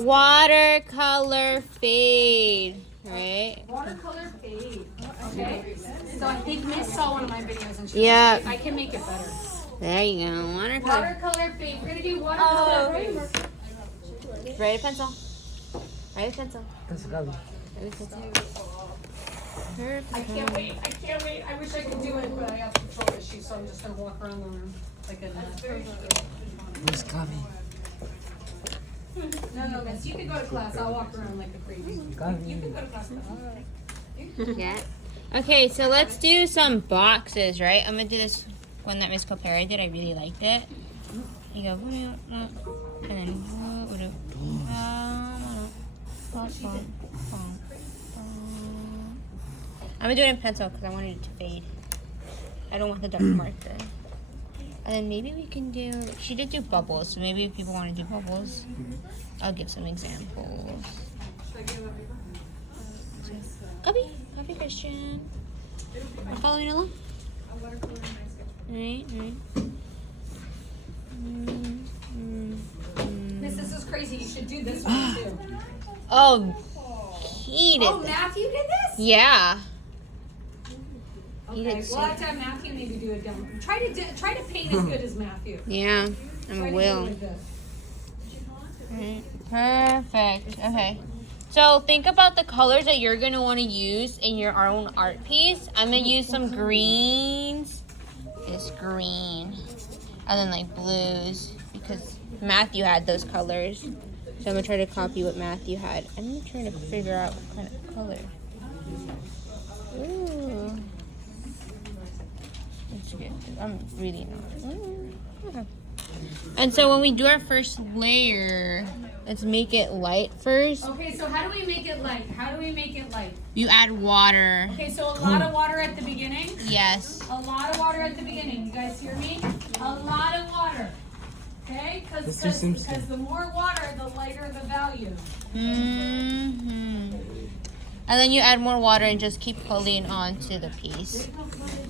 Watercolor fade, right? Watercolor fade. Okay. So I think Miss saw one of my videos and she Yeah. I can make it better. There you go. Watercolor. Watercolor fade. We're gonna do watercolor fade. Write a pencil. Write a pencil. Pencil. Write a pencil. Perfect. I can't wait. I can't wait. I wish I could do it, but I have control issues, so I'm just gonna walk around the room like a Where's Gavi? No, Miss. You can go to class. I'll walk around like a crazy. You can go to class. Yeah. Okay, so let's do some boxes, right? I'm gonna do this one that Miss Copera did. I really liked it. You go, and then I'm gonna do it in pencil because I wanted it to fade. I don't want the dark marker. And then maybe we can do, she did do bubbles, so maybe if people want to do bubbles, I'll give some examples. Copy Christian. Are you following along? Alright. Miss, this is crazy. You should do this one too. Oh, he did. Oh, Matthew did this? Yeah. Okay, we'll have to have Matthew maybe do it demo. Try to paint as good as Matthew. Yeah, I Try to will. do it like this. Right. Perfect. Okay. So think about the colors that you're going to want to use in your own art piece. I'm going to use some greens. This green. And then like blues. Because Matthew had those colors. So I'm going to try to copy what Matthew had. I'm going to try to figure out what kind of color. Ooh. That's good. I'm really not. Okay. And so when we do our first layer, let's make it light first. Okay, so how do we make it light? You add water. Okay, so a lot of water at the beginning. Yes. A lot of water at the beginning. You guys hear me? A lot of water. Okay? Because the more water, the lighter the value. Mm-hmm. And then you add more water and just keep pulling onto the piece,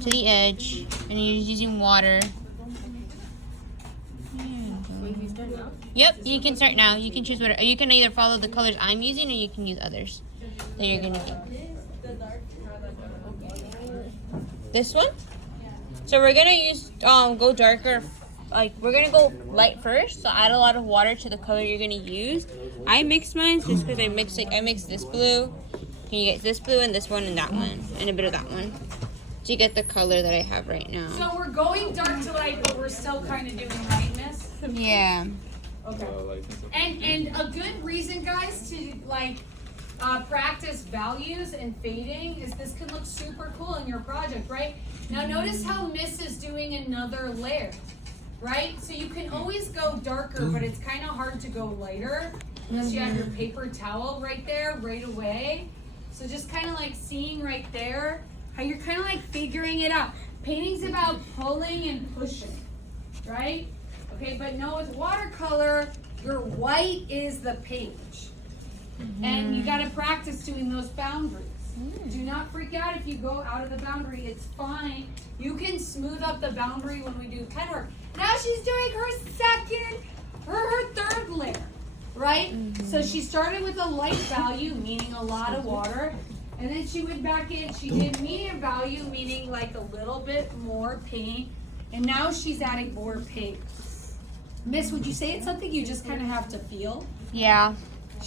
to the edge, and you're using water. Yep, you can start now. You can choose whatever. You can either follow the colors I'm using, or you can use others that you're gonna do. This one. So we're gonna use go darker. Like we're gonna go light first. So add a lot of water to the color you're gonna use. I mixed mine just because I mixed this blue. Can you get this blue and this one and that one and a bit of that one? So you get the color that I have right now. So we're going dark to light, but we're still kind of doing light, Miss. Yeah. Okay. And a good reason, guys, to practice values and fading is this can look super cool in your project, right? Now notice how Miss is doing another layer, right? So you can always go darker, but it's kind of hard to go lighter unless you have your paper towel right there right away. So just kind of like seeing right there how you're kind of like figuring it out. Painting's about pulling and pushing, right? Okay, but no, with watercolor, your white is the page. And you gotta practice doing those boundaries. Do not freak out if you go out of the boundary, it's fine. You can smooth up the boundary when we do pen work. Now she's doing her third layer, right? So she started with a light value, meaning a lot of water. And then she went back in, she did medium value, meaning like a little bit more paint. And now she's adding more paint. Miss, would you say it's something you just kind of have to feel? Yeah.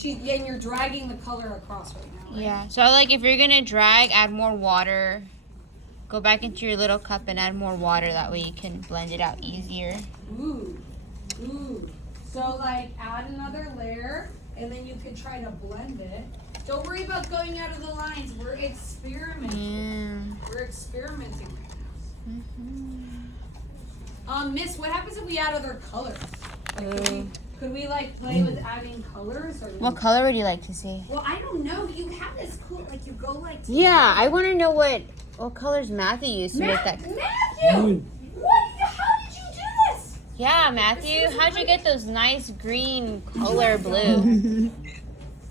And you're dragging the color across right now, right? Yeah. So like if you're gonna drag, add more water. Go back into your little cup and add more water. That way you can blend it out easier. Ooh. So like add another layer and then you can try to blend it. Don't worry about going out of the lines. We're experimenting. Yeah. We're experimenting right now. Miss, what happens if we add other colors? Like, could we like play with adding colors? Or What color would you like to see? Well, I don't know. You have this cool, like you go like. Yeah, I want to know what colors Matthew used to make that. Matthew, how did you do this? Yeah, Matthew, how'd you get those nice green color blue?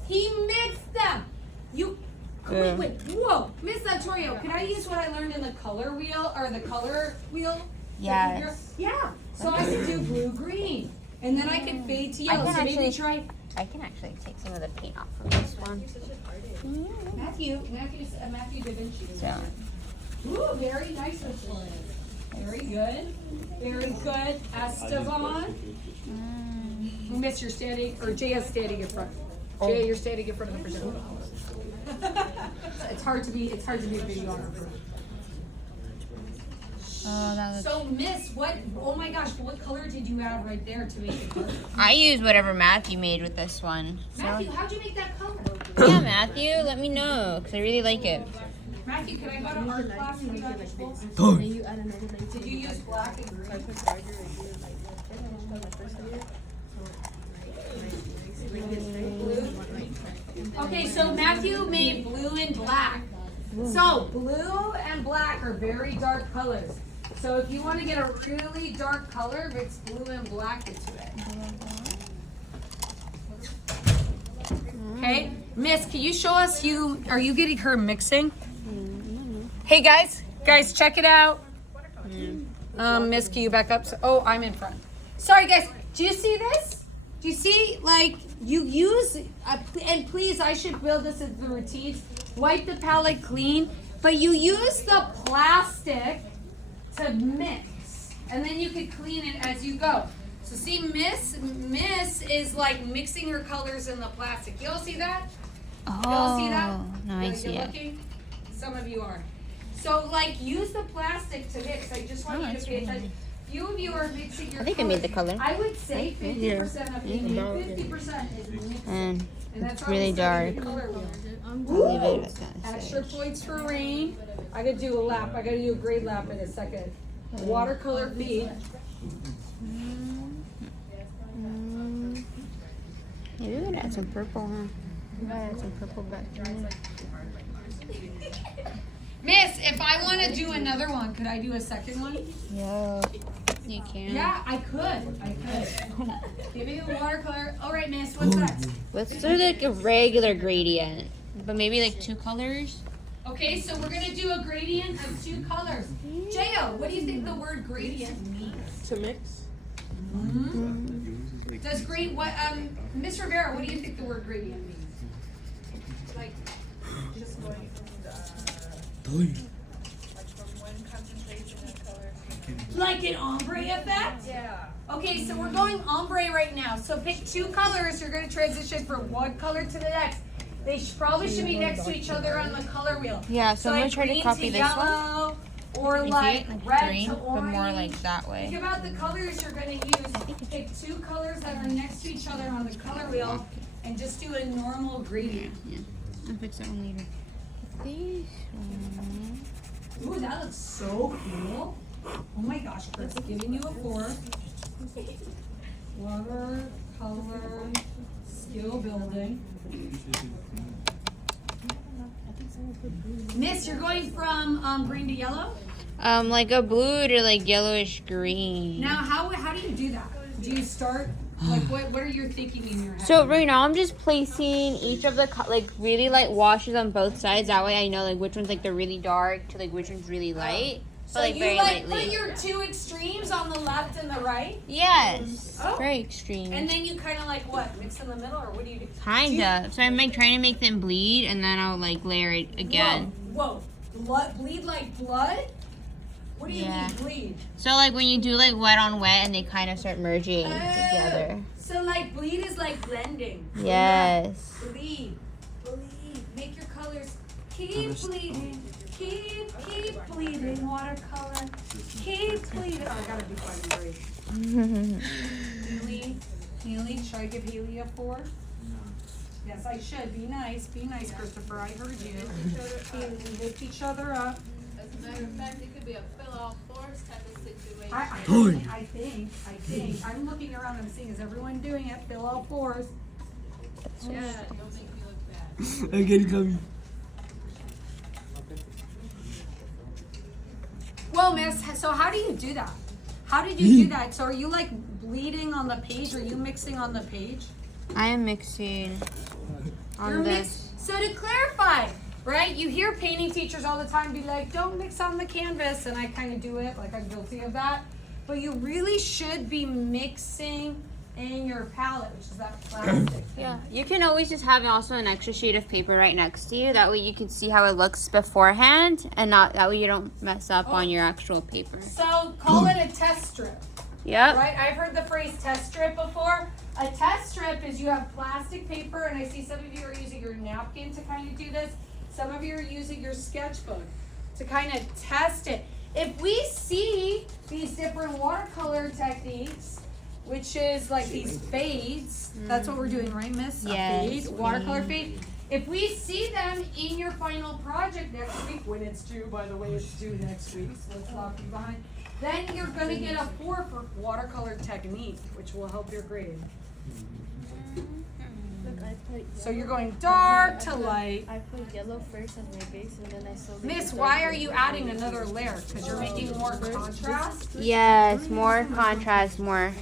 He mixed them. Wait, whoa, Miss Santuario, can I use what I learned in the color wheel or the color wheel? Yes. Yeah. So I could do blue green, and then I could fade to yellow. So maybe try I can actually take some of the paint off from this one. Matthew Da Vinci. So, Ooh, very nice this one. Very good. Very good. Esteban. Miss, you're standing, or Jay is standing in front. Jay, you're standing in front of the projector. It's hard to be a videographer. oh, that looks. So, Miss, oh my gosh, what color did you add right there to make it color? I used whatever Matthew made with this one. So. Matthew, how'd you make that color? Yeah, Matthew, let me know because I really like it. Matthew, can I go to art class with you after school? Did you use black and green? Blue? Okay, so Matthew made blue and black. So blue and black are very dark colors. So if you want to get a really dark color, mix blue and black into it. Okay, Miss, can you show us are you getting her mixing? Hey guys, check it out. Miss, can you back up? Oh, I'm in front. Sorry guys, do you see this? Do you see, like, you use, and please, I should build this into the routines. Wipe the palette clean, but you use the plastic to mix, and then you can clean it as you go. So see, Miss is like mixing her colors in the plastic. You all see that? You all see that? No, I see it. Looking? Some of you are. So like use the plastic to mix. I just want you to pay attention. Few of you are mixing your I think I made the color. I would say 50% of painting, 50% is mixing. And that's it's why really we study dark. the color wheel. Leave it at that. Extra points for rain. I gotta do a lap. I gotta do a grade lap in a second. Watercolor feet. Maybe we could add some purple, huh? We gotta add some purple back there. Miss, if I want to do another one, could I do a second one? Yeah, you can. Yeah, I could. Give me the watercolor. All right, Miss, what's next? Let's do like a regular gradient, but maybe like 2 colors. Okay, so we're gonna do a gradient of 2 colors. Jo, what do you think the word gradient means? To mix. Mm-hmm. Does Miss Rivera, what do you think the word gradient means? Like, Just going from one concentration of color. like an ombre effect? Yeah. Okay, so we're going ombre right now. So pick 2 colors. You're going to transition from one color to the next. They probably should be next to each other on the color wheel. Yeah, so I'm like gonna try to green copy this yellow, or You see like it? red Green, to but orange. more like that way. Think about the colors you're going to use. Pick 2 colors that are next to each other on the color wheel, and just do a normal gradient. Yeah, I'll fix that one later. This one. Ooh, that looks so cool. Oh my gosh, Chris, giving you a 4. Watercolor skill building. Miss, you're going from green to yellow? Like a blue to like yellowish green. Now, how do you do that? Do you start, like, what are you thinking in your head? So right now I'm just placing each of the like really light washes on both sides. That way I know like which one's like the really dark to like which one's really light. So But like you very like lightly. put your 2 extremes on the left and the right? Yes. Oh. Very extreme. And then you kind of like what? Mix in the middle, or what do you do? Kind of. So I'm like trying to make them bleed and then I'll like layer it again. Whoa. Bleed like blood? What do you Yeah. mean bleed? So like when you do like wet on wet and they kind of start merging together. So like bleed is like blending. Yes. Bleed. Make your colors keep bleeding. Keep bleeding. Watercolor. Keep bleeding. Oh, I gotta be funny, Haley. Haley, should I give Haley a 4? Yes, I should. Be nice, Christopher. I heard you. Haley, lift each other up. As a matter of fact, it could be a fill-all force type of situation. I think. I'm looking around and seeing, is everyone doing it? Fill all 4s. Yeah, don't make me look bad. I'm getting coming. Well, Miss, so how do you do that? How did you do that? So are you like bleeding on the page? Are you mixing on the page? I am mixing on this. So to clarify, right? You hear painting teachers all the time be like, don't mix on the canvas. And I kind of do it, like I'm guilty of that. But you really should be mixing and your palette, which is that plastic thing. Yeah, you can always just have also an extra sheet of paper right next to you. That way you can see how it looks beforehand, and not that way you don't mess up on your actual paper. So call it a test strip. Yep. Right? I've heard the phrase test strip before. A test strip is you have plastic paper, and I see some of you are using your napkin to kind of do this. Some of you are using your sketchbook to kind of test it. If we see these different watercolor techniques, which is like these fades, that's what we're doing, right, Miss? Yes. A fade, watercolor fade. If we see them in your final project next week, when it's due, by the way, it's due next week, so let's lock you behind. Then you're going to get a 4 for watercolor technique, which will help your grade. Look, I put So you're going dark to light. I put yellow first as my base, and then I slowly. Miss, why are you adding another layer? Because you're making more contrast? Yes, more contrast, more.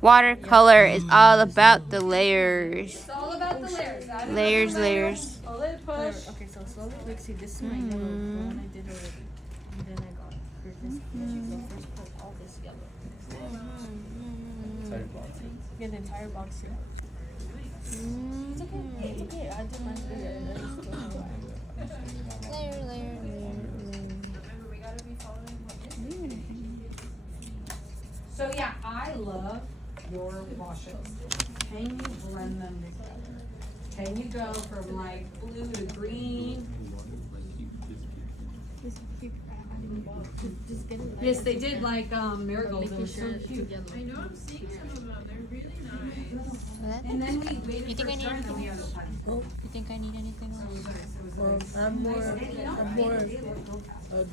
Watercolor is all about the layers. It's all about the layers. Add Layers, another layer. layers. Pull it, push. Okay, so slowly. Look, see, this is my yellow. The one I did already, and then I got for this. So first put all this yellow. Yeah, the entire box here. It's okay. It's okay. I did mine bigger. Layer, layer, layer. Remember, we gotta be following what you're doing. So yeah, I love your washes. Can you blend them together? Can you go from like blue to green? Just get it. Yes, they did like marigolds. They were so cute. I know I'm seeing some of them. They're really nice. And then we waited You think for I need a turn, and anything we had a time. You think I need anything else? I'm more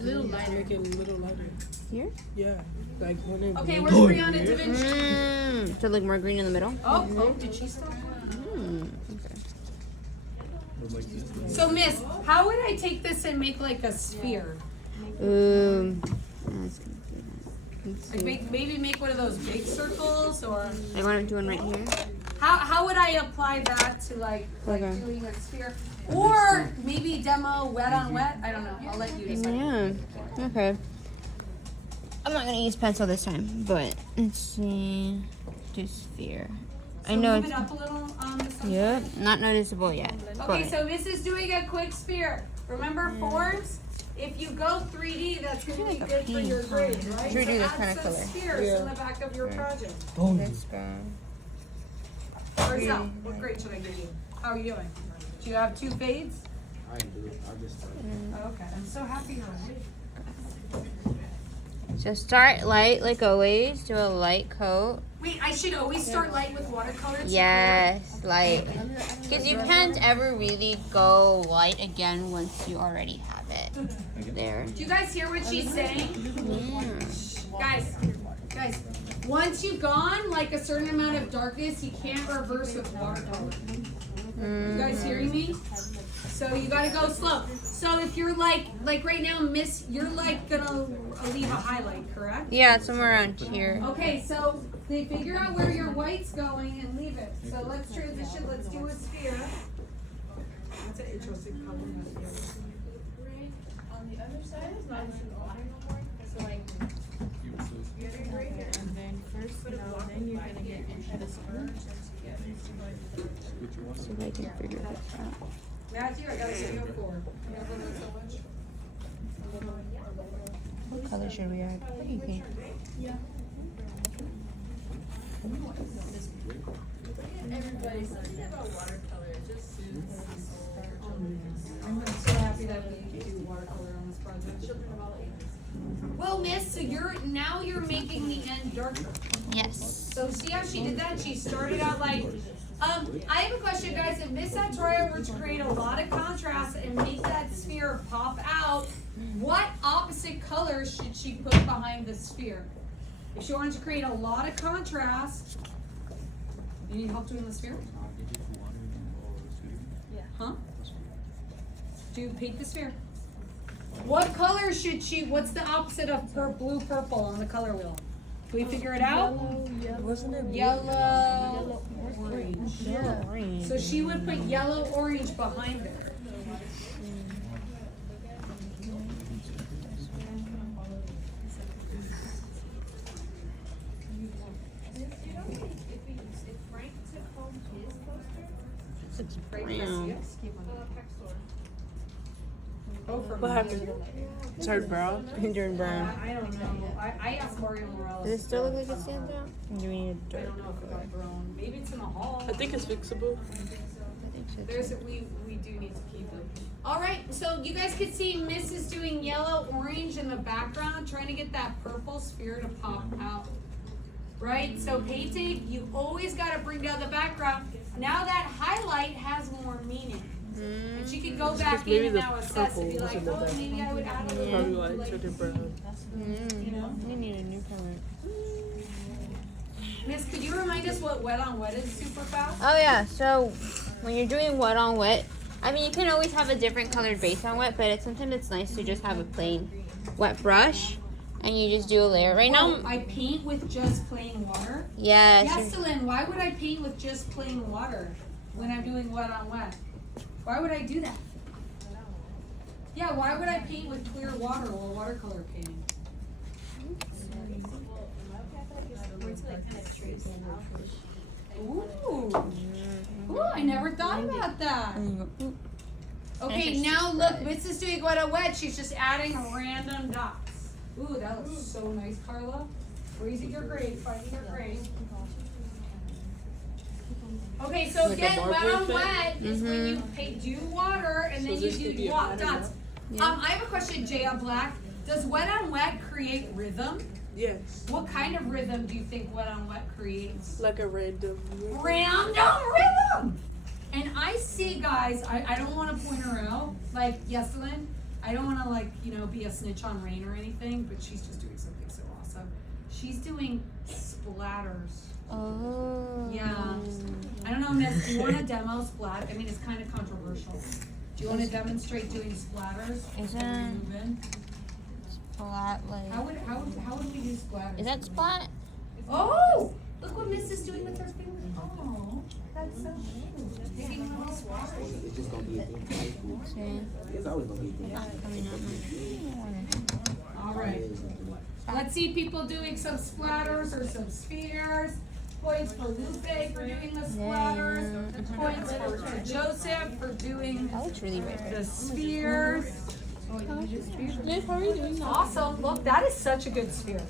little lighter. Make it a little lighter. Here? Yeah, like when it. Okay, where's Brianna Da Vinci? So like more green in the middle? Oh, did she stop? Okay. So Miss, how would I take this and make like a sphere? That's gonna do that. Like maybe make one of those big circles, or I want to do one right here. how would I apply that to like Okay. doing a sphere? Or maybe demo wet on wet? I don't know. I'll let you decide. Yeah. Okay. I'm not gonna use pencil this time, but let's see. Do sphere. So I know move it's. it up a little on this side. Yep. Not noticeable yet. Okay, but- so Miss is doing a quick sphere. Remember forms? If you go 3D, that's going to be like a good for your pink, grade, right? Should we do So this add kind of some color? spheres in the back of your project. This guy. Marcel, what grade should I give you? How are you doing? Do you have 2 fades? I do it. I just started. Okay, I'm so happy you're awake. So start light like always. Do a light coat. Wait, I should always start light with watercolor? to Yes, light. Because you can't ever really go light again once you already have it there. Do you guys hear what she's saying? Yeah. Guys, once you've gone like a certain amount of darkness, you can't reverse with watercolor. You guys hearing me? So you gotta go slow. So if you're like right now, Miss, you're like gonna leave a highlight, correct? Yeah, somewhere around here. Okay, so they figure out where your white's going and leave it. So let's transition, let's do a sphere. That's an interesting color. On the other side is not as an no more. So like, get it right here. And then first, then you're gonna get into this first. See if I can figure this out. Matthew, I got a video for. What color should we add? What do you think? Everybody's something about watercolor. It just suits. I'm so happy that we do watercolor on this project. Children of all ages. Well, Miss, so you're making the end darker. Yes. So see how she did that? She started out like, I have a question, guys. If Miss Santuario were to create a lot of contrast and make that sphere pop out, what opposite color should she put behind the sphere? If she wanted to create a lot of contrast, you need help doing the sphere? Yeah. Huh? Do paint the sphere. What color should she, what's the opposite of blue purple on the color wheel? Can we figure it out? Wasn't it? Yellow, orange. Yeah. So she would put yellow, orange behind her. Oh, for What happened? Turned brown? Turned brown. I don't know. I asked Mario Morales. Does it still look like it stands out? Do we need a I dark? don't know if it got brown. Maybe it's in the hall. I think it's fixable. We do need to keep it. All right, so you guys can see Miss is doing yellow, orange in the background, trying to get that purple sphere to pop out. Right? So painting, you always got to bring down the background. Now that highlight has more meaning. And she could go back in and now assess and be like, oh, maybe I would add a little Probably like, like turned brown. you know? We need a new color. Miss, could you remind us what wet on wet is super fast? Oh yeah, so when you're doing wet on wet, I mean you can always have a different colored base on wet, but sometimes it's nice to just have a plain wet brush and you just do a layer. Right now, I paint with just plain water. yes. Yestelin, why would I paint with just plain water when I'm doing wet on wet? Why would I do that? Yeah, why would I paint with clear water while watercolor painting? Ooh. Ooh, I never thought about that. Okay, now look, Miss is doing wet on wet. She's just adding random dots. Ooh, that looks so nice, Carla. Raising your grade, finding your grade. Okay, so Like a again, wet marble on effect? wet is when you do water and then you this could be do a dots. pattern. I have a question, J.L. Black. Does wet on wet create rhythm? Yes. What kind of rhythm do you think wet on wet creates? Like a random. Random rhythm! And I see, guys, I don't want to point her out, like Yeselin. I don't want to, like, you know, be a snitch on Rain or anything, but she's just doing something so awesome. She's doing splatters. Oh. Yeah. I don't know, Miss, do you want to demo splat? I mean, it's kind of controversial. Do you want to demonstrate doing splatters? Is before we that move in? splat like? How would we do splatters? Is that splat? Oh! Look what Miss is doing with her fingers. Oh, that's so cute. Making a little splatter. It's just gonna be a thing. See? It's always gonna be a thing. Not coming out. All right. Let's see people doing some splatters or some spheres. Points for Lupe for doing the splatters. Points for Joseph for doing That looks really red. the spheres. Miss, how are you doing that? Awesome. Look, that is such a good sphere.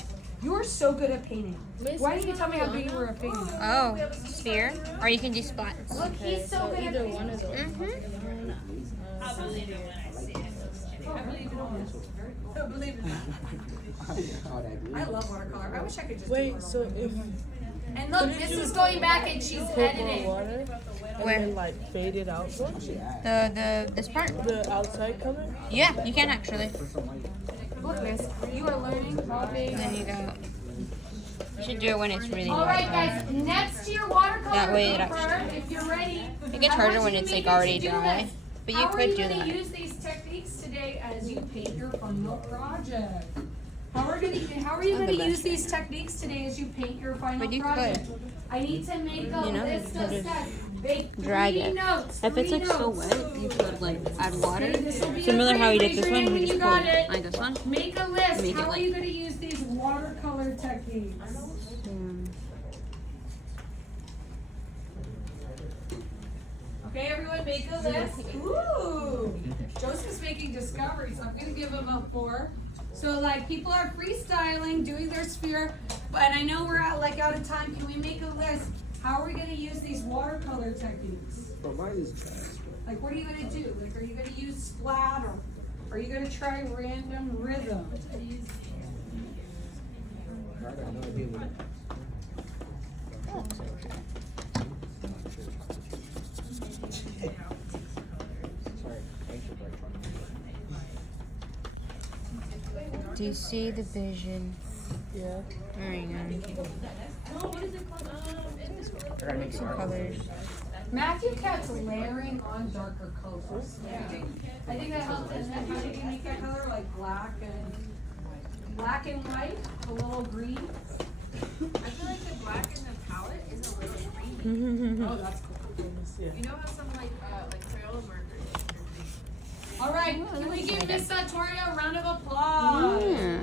You are so good at painting. Why didn't you tell me how good you were at painting? Oh, sphere? Or you can do splats. Look, he's so good at Either painting. one of those. Mm-hmm. I believe it almost. I believe it. I love watercolor. I wish I could just do Wait, watercolor. so if And look, this is going back and she's put more editing. water and Where? then like fade it out, This part? the outside color? Yeah, you can actually. Look, Miss, you are learning. There you go. You should do it when it's really All light. right, guys. Next to your watercolor That way it paper, actually- if you're ready, It gets I harder want when you to it's make like us already do dry. this. But you How could are you do gonna that. use these techniques today as you paint your final project? How are you gonna use these techniques today as you paint your final But you project? I need to make a You know, list you of could steps. Make drag 3 it. notes. If it's 3 like so notes. wet, you could like add water. Okay, this'll be a Similar how we great did this raise your one, hand we when just you pulled got it. like this one. Make a list. Make it How are like- you gonna use these watercolor techniques? Okay, everyone, make a list. Ooh, Joseph's making discoveries. I'm gonna give him a 4. So, like, people are freestyling, doing their sphere, but I know we're out of time. Can we make a list? How are we gonna use these watercolor techniques? But mine is trash. Like, what are you gonna do? Like, are you gonna use splat or are you gonna try random rhythm? I got no idea what it Sorry, thanks for Do you see the vision? Yeah. There you go. I gotta make Some colors. Matthew kept layering on darker colors. I think that helped. And then how did you make that color? Like black and white, a little green. I feel like the black in the palette is a little creamy. Oh, that's cool. Yeah. You know how some like Crayola markers? All right, can we give Miss Santuario a round of applause? Yeah.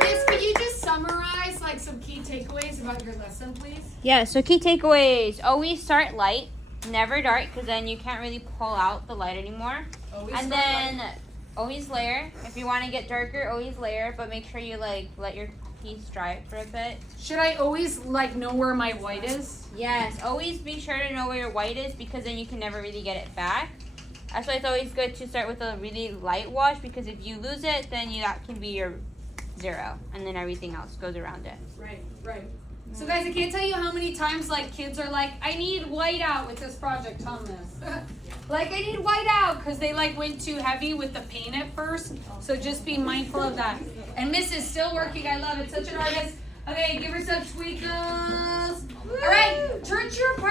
Miss, can you just summarize like some key takeaways about your lesson, please? Yeah, so key takeaways. Always start light. Never dark, because then you can't really pull out the light anymore. Always And start then light. always layer. If you want to get darker, always layer, but make sure you like let your piece dry for a bit. Should I always like know where my white is? Yes, always be sure to know where your white is, because then you can never really get it back. That's why it's always good to start with a really light wash, because if you lose it, then that can be your 0, and then everything else goes around it. Right, right. So guys, I can't tell you how many times like kids are like, I need white out with this project on this. Like I need white out because they like went too heavy with the paint at first. So just be mindful of that. And Miss is still working. I love it. Such an artist. Okay, give her some twinkles. All right, turn to your partner.